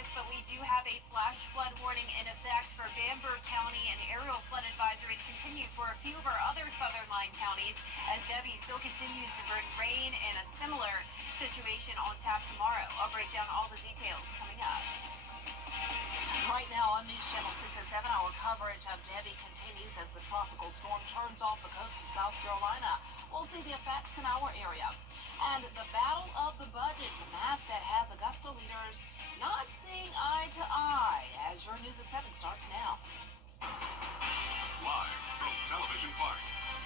this, but we do have a flash flood warning in effect for Bamberg County, and aerial flood advisories continue for a few of our other southern line counties as Debbie still continues to bring rain, and a similar situation on tap tomorrow. I'll break down all the details coming up. Right now on News Channel 6 at 7, our coverage of Debbie continues as the tropical storm turns off the coast of South Carolina. We'll see the effects in our area. And the battle of the budget, the math that has Augusta leaders not seeing eye to eye. As your News at 7 starts now. Live from Television Park,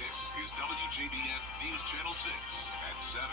this is WJBF News Channel 6 at 7.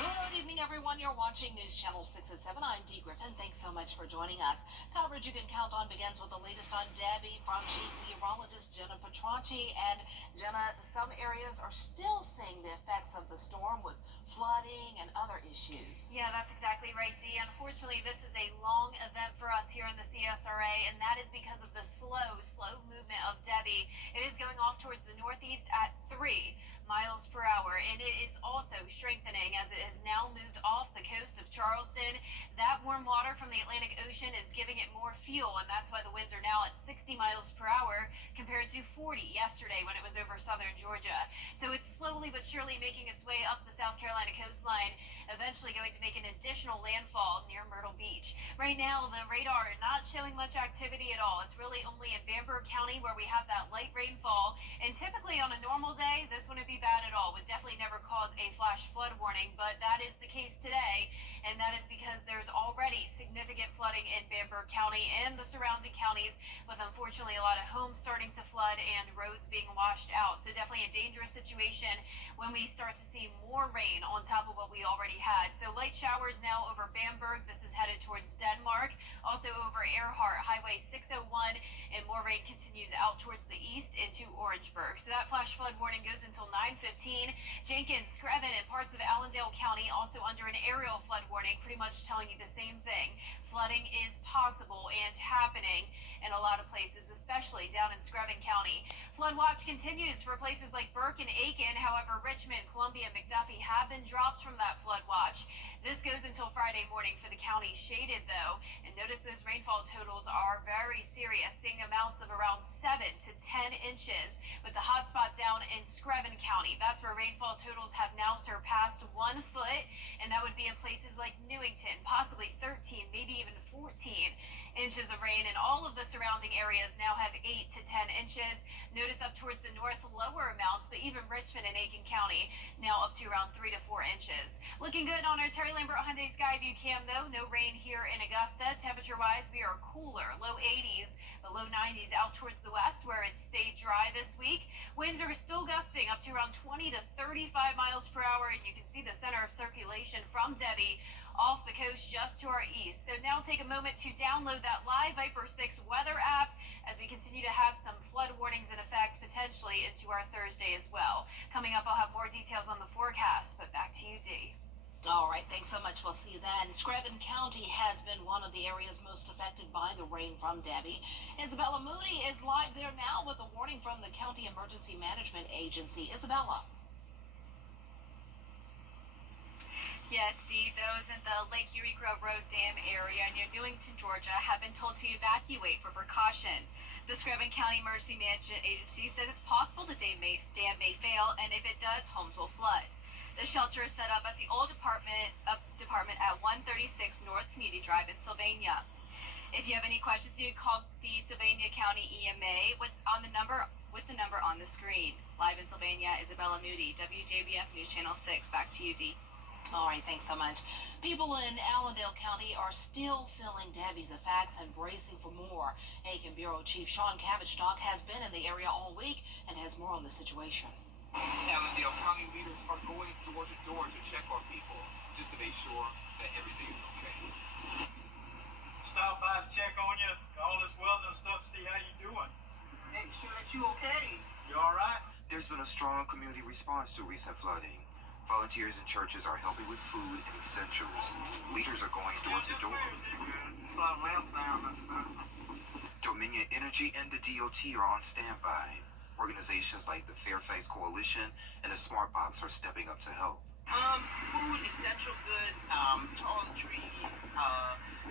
Good evening, everyone. You're watching News Channel 6 at 7. I'm Dee Griffin. Thanks so much for joining us. Coverage you can count on begins with the latest on Debbie from Chief Meteorologist Jenna Petracci. And Jenna, some areas are still seeing the effects of the storm with flooding and other issues. Yeah, that's exactly right, Dee. Unfortunately, this is a long event for us here in the CSRA, and that is because of the slow movement of Debbie. It is going off towards the northeast at 3 miles per hour, and it is also strengthening as it has now moved off the coast of Charleston. That warm water from the Atlantic Ocean is giving it more fuel, and that's why the winds are now at 60 miles per hour compared to 40 yesterday when it was over southern Georgia. So it's slowly but surely making its way up the South Carolina coastline, eventually going to make an additional landfall near Myrtle Beach. Right now, the radar not showing much activity at all. It's really only in Bamberg County where we have that light rainfall, and typically on a normal day, this wouldn't be bad at all. Would definitely never cause a flash flood warning, but that is the case today, and that is because there's already significant flooding in Bamberg County and the surrounding counties, with unfortunately a lot of homes starting to flood and roads being washed out. So definitely a dangerous situation when we start to see more rain on top of what we already had. So light showers now over Bamberg. This is headed towards Denmark, also over Earhart, Highway 601, and more rain continues out towards the east into Orangeburg. So that flash flood warning goes until 9:15. Jenkins, Screven, and parts of Allendale County also under an aerial flood warning, pretty much telling you the same thing. Flooding is possible and happening in a lot of places, especially down in Screven County. Flood watch continues for places like Burke and Aiken. However, Richmond, Columbia, and McDuffie have been dropped from that flood watch. This goes until Friday morning for the county shaded, though. And notice those rainfall totals are very serious, seeing amounts of around 7 to 10 inches, with the hot spot down in Screven County. That's where rainfall totals have now surpassed 1 foot, and that would be in places like Newington, possibly 13, maybe even 14 inches of rain, and all of the surrounding areas now have 8 to 10 inches. Notice up towards the north, lower amounts, but even Richmond and Aiken County now up to around 3 to 4 inches. Looking good on our Terry Lambert Hyundai Skyview cam, though. No rain here in Augusta. Temperature-wise, we are cooler, low 80s, but low 90s out towards the west, where it stayed dry this week. Winds are still gusting up to around 20 to 35 miles per hour, and you can see the center of circulation from Debbie off the coast just to our east. So now take a moment to download that live Viper 6 weather app as we continue to have some flood warnings in effect potentially into our Thursday as well. Coming up, I'll have more details on the forecast, but back to you, Dee. All right, thanks so much. We'll see you then. Screven County has been one of the areas most affected by the rain from Debbie. Isabella Moody is live there now with a warning from the County Emergency Management Agency. Isabella. Yes, Dee, those in the Lake Eureka Road Dam area near Newington, Georgia, have been told to evacuate for precaution. The Screven County Emergency Management Agency says it's possible the dam may fail, and if it does, homes will flood. The shelter is set up at the old department at 136 North Community Drive in Sylvania. If you have any questions, you can call the Sylvania County EMA with the number on the screen. Live in Sylvania, Isabella Moody, WJBF News Channel 6. Back to you, Dee. All right, thanks so much. People in Allendale County are still feeling Debbie's effects and bracing for more. Aiken Bureau Chief Sean Cabbage-Stock has been in the area all week and has more on the situation. Allendale County leaders are going door to door to check on people just to make sure that everything is okay. Stop by to check on you, all this weather and stuff, see how you doing. Make sure that you okay. You all right? There's been a strong community response to recent flooding. Volunteers and churches are helping with food and essentials. Leaders are going door to door. That's why lamps down and stuff. Dominion Energy and the DOT are on standby. Organizations like the Fairfax Coalition and the Smart Box are stepping up to help. Food, essential goods, toiletries,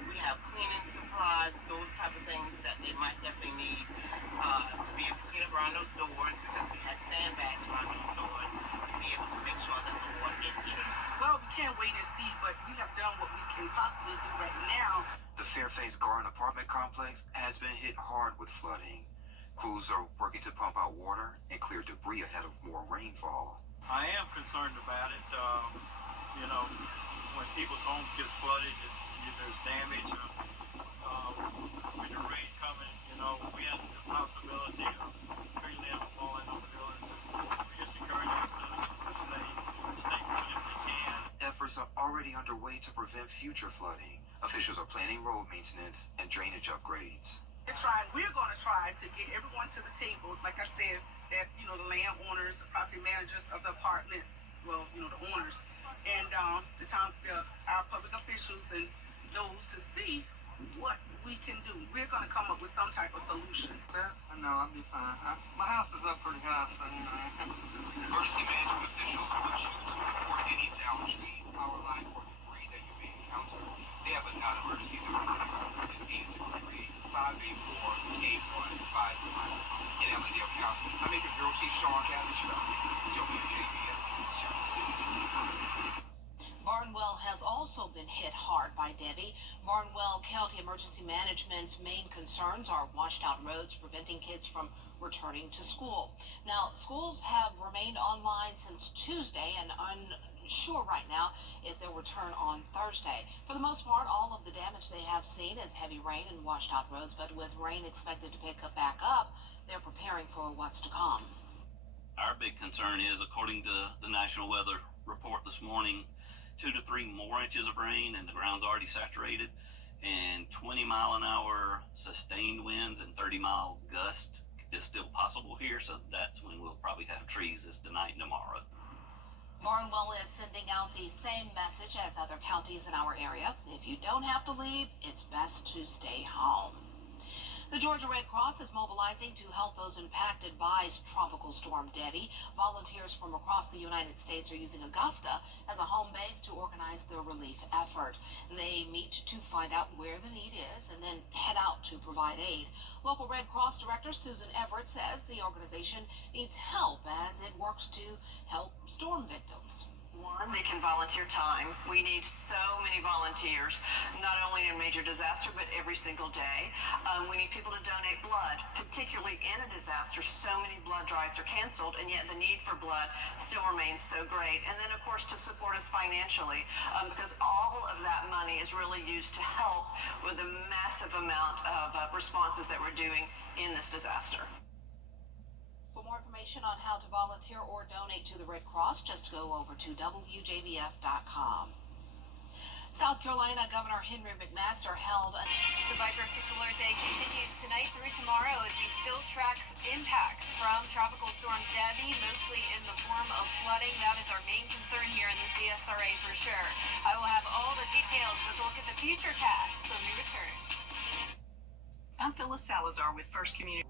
we have cleaning supplies, those type of things that they might definitely need to be able to clean up around those doors because we had sandbags around those doors to be able to make sure that the water didn't get in. Well, we can't wait and see, but we have done what we can possibly do right now. The Fairface Garden apartment complex has been hit hard with flooding. Crews are working to pump out water and clear debris ahead of more rainfall. I am concerned about it. You know, when people's homes get flooded, there's damage. With the rain coming, you know, we had the possibility of tree limbs falling on the buildings. We just encourage our citizens to stay put if they can. Efforts are already underway to prevent future flooding. Officials are planning road maintenance and drainage upgrades. We're going to try to get everyone to the table, like I said, that, you know, the landowners, the property managers of the apartments, well, you know, the owners, and our public officials and those to see what we can do. We're going to come up with some type of solution. No, I'll be fine. My house is up pretty high, so, you know. Emergency management officials want you to report any downed trees, power lines, or debris that you may encounter. They have an emergency number. It's 803-584-8151 in Ellendale County. I'm Major Bureau Chief Sean Cabbage, WJBF Channel 6. Barnwell has also been hit hard by Debbie. Barnwell County Emergency Management's main concerns are washed out roads preventing kids from returning to school. Now, schools have remained online since Tuesday and unsure right now if they'll return on Thursday. For the most part, all of the damage they have seen is heavy rain and washed out roads, but with rain expected to pick up back up, they're preparing for what's to come. Our big concern is, according to the National Weather Report this morning, 2 to 3 more inches of rain and the ground's already saturated, and 20-mile-an-hour sustained winds and 30-mile gust is still possible here, so that's when we'll probably have trees this tonight and tomorrow. Barnwell is sending out the same message as other counties in our area. If you don't have to leave, it's best to stay home. The Georgia Red Cross is mobilizing to help those impacted by Tropical Storm Debbie. Volunteers from across the United States are using Augusta as a home base to organize the relief effort. They meet to find out where the need is and then head out to provide aid. Local Red Cross Director Susan Everett says the organization needs help as it works to help storm victims. One, they can volunteer time. We need so many volunteers, not only in major disaster, but every single day. We need people to donate blood, particularly in a disaster. So many blood drives are canceled, and yet the need for blood still remains so great. And then, of course, to support us financially, because all of that money is really used to help with the massive amount of responses that we're doing in this disaster. For more information on how to volunteer or donate to the Red Cross, just go over to WJBF.com. South Carolina Governor Henry McMaster held The Viper 6 Alert Day continues tonight through tomorrow as we still track impacts from Tropical Storm Debbie, mostly in the form of flooding. That is our main concern here in the CSRA for sure. I will have all the details with a look at the future cast when we return. I'm Phyllis Salazar with First Community.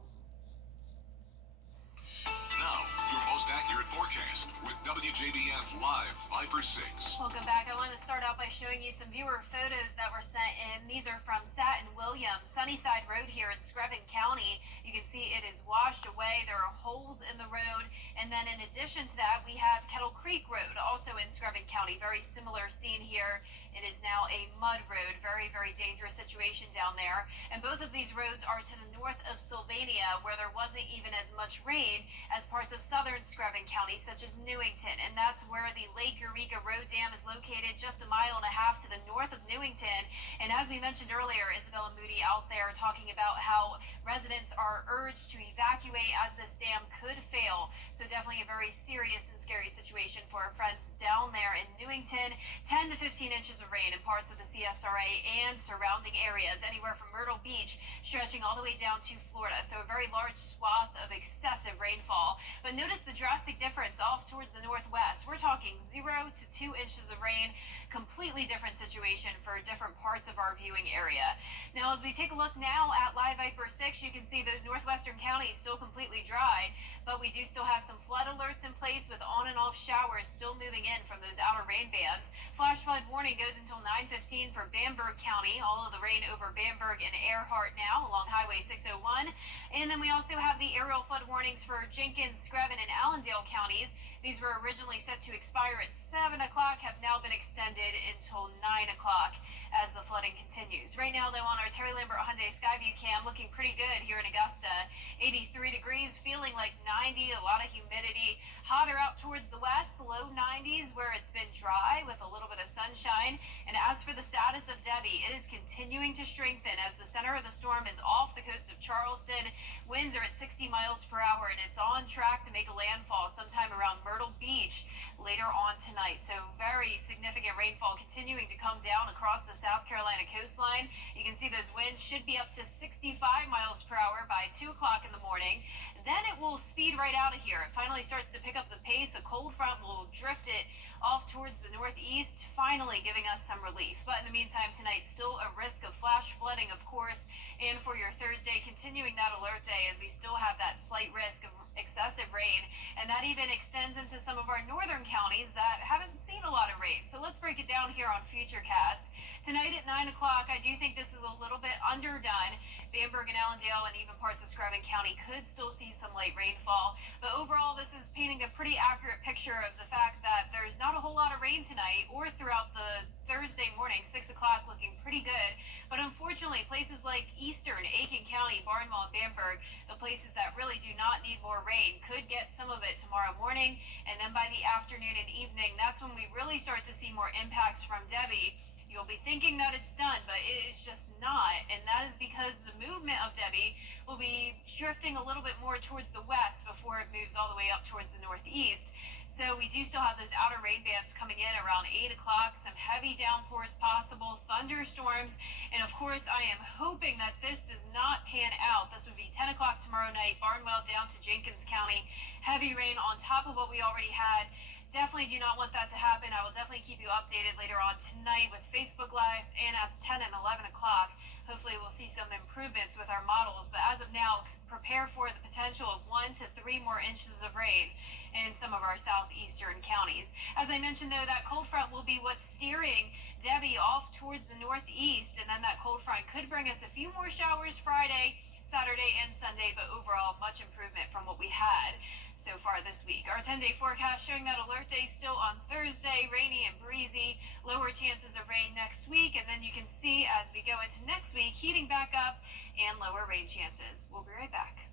Now, your most accurate forecast with WJBF Live Viper 6. Welcome back. I want to start out by showing you some viewer photos that were sent in. These are from Satin Williams, Sunnyside Road here in Screven County. You can see it is washed away. There are holes in the road. And then in addition to that, we have Kettle Creek Road, also in Screven County. Very similar scene here. It is now a mud road. Very, very dangerous situation down there. And both of these roads are to the north of Sylvania, where there wasn't even as much rain as parts of southern Screven County, such as Newington. And that's where the Lake Eureka Road Dam is located, just a mile and a half to the north of Newington. And as we mentioned earlier, Isabella Moody out there talking about how residents are urged to evacuate as this dam could fail. So definitely a very serious and scary situation for our friends down there in Newington. 10 to 15 inches of rain in parts of the CSRA and surrounding areas, anywhere from Myrtle Beach stretching all the way down to Florida. So a very large swath of excessive rainfall. But notice the drastic difference off towards the northwest. We're talking 0 to 2 inches of rain. Completely different situation for different parts of our viewing area. Now, as we take a look now at Live Viper 6, you can see those northwestern counties still completely dry, but we do still have some some flood alerts in place with on and off showers still moving in from those outer rain bands. Flash flood warning goes until 9:15 for Bamberg County. All of the rain over Bamberg and Earhart now along Highway 601. And then we also have the aerial flood warnings for Jenkins, Screven, and Allendale counties. These were originally set to expire at 7 o'clock, have now been extended until 9 o'clock as the flooding continues. Right now, though, on our Terry Lambert Hyundai Skyview cam, looking pretty good here in Augusta. 83 degrees, feeling like 90, a lot of humidity. Hotter out towards the west, low 90s where it's been dry with a little bit of sunshine. And as for the status of Debbie, it is continuing to strengthen as the center of the storm is off the coast of Charleston. Winds are at 60 miles per hour, and it's on track to make a landfall sometime around Myrtle Beach later on tonight. So very significant rainfall continuing to come down across the South Carolina coastline. You can see those winds should be up to 65 miles per hour by 2 o'clock in the morning. Then it will speed right out of here. It finally starts to pick up the pace. A cold front will drift it off towards the northeast, finally giving us some relief. But in the meantime, tonight, still a risk of flash flooding, of course. And for your Thursday, continuing that alert day as we still have that slight risk of excessive rain. And that even extends into some of our northern counties that haven't seen a lot of rain. So let's break it down here on Futurecast. Tonight at 9 o'clock, I do think this is a little bit underdone. Bamberg and Allendale and even parts of Screven County could still see some light rainfall. But overall, this is painting a pretty accurate picture of the fact that there's not a whole lot of rain tonight or throughout the Thursday morning. 6 o'clock looking pretty good. But unfortunately, places like Eastern, Aiken County, Barnwell, and Bamberg, the places that really do not need more rain, could get some of it tomorrow morning. And then by the afternoon and evening, that's when we really start to see more impacts from Debbie. You'll be thinking that it's done, but it is just not. And that is because the movement of Debbie will be drifting a little bit more towards the west before it moves all the way up towards the northeast. So we do still have those outer rain bands coming in around 8 o'clock, some heavy downpours possible, thunderstorms. And of course, I am hoping that this does not pan out. This would be 10 o'clock tomorrow night, Barnwell down to Jenkins County. Heavy rain on top of what we already had. Definitely do not want that to happen. I will definitely keep you updated later on tonight with Facebook Lives and at 10 and 11 o'clock. Hopefully we'll see some improvements with our models. But as of now, prepare for the potential of 1 to 3 more inches of rain in some of our southeastern counties. As I mentioned, though, that cold front will be what's steering Debbie off towards the northeast. And then that cold front could bring us a few more showers Friday, Saturday, and Sunday. But overall, much improvement from what we had so far this week. Our 10-day forecast showing that alert day still on Thursday, rainy and breezy, lower chances of rain next week, and then you can see as we go into next week, heating back up and lower rain chances. We'll be right back.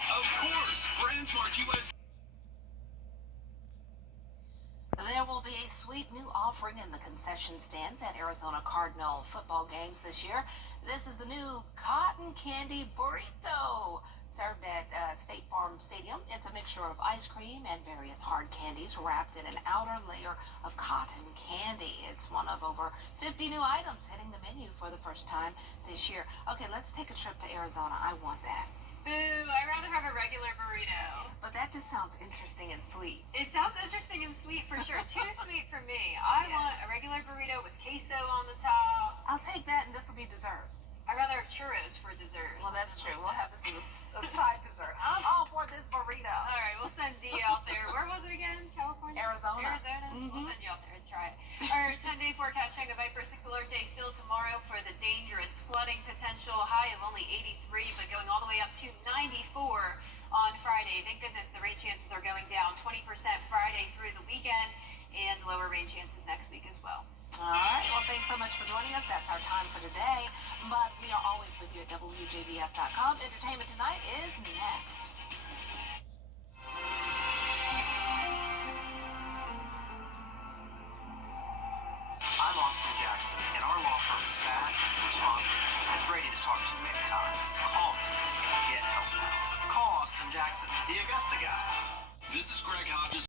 Of course, BrandsMart USA. There will be a sweet new offering in the concession stands at Arizona Cardinal football games this year. This is the new cotton candy burrito served at State Farm Stadium. It's a mixture of ice cream and various hard candies wrapped in an outer layer of cotton candy. It's one of over 50 new items hitting the menu for the first time this year. Okay, let's take a trip to Arizona. I want that. Boo, I'd rather have a regular burrito. But that just sounds interesting and sweet. It sounds interesting and sweet for sure. Too sweet for me. I want a regular burrito with queso on the top. I'll take that, and this will be dessert. I'd rather have churros for dessert. Well, that's true. We'll have this as a side dessert. I'm all for this burrito. All right, we'll send D out there. Where was it again? California? Arizona. We'll send you out there and try it. Our 10-day forecast showing a Viper 6 alert day still tomorrow for the dangerous flooding potential. High of only 83, but going all the way up to 94 on Friday. Thank goodness the rain chances are going down 20% Friday through the weekend, and lower rain chances next week as well. All right. Well, thanks so much for joining us. That's our time for today. But we are always with you at WJBF.com. Entertainment Tonight is next. I'm Austin Jackson, and our law firm is fast, responsive, and ready to talk to you anytime. Call me. Get help now. Call Austin Jackson, the Augusta guy. This is Greg Hodges.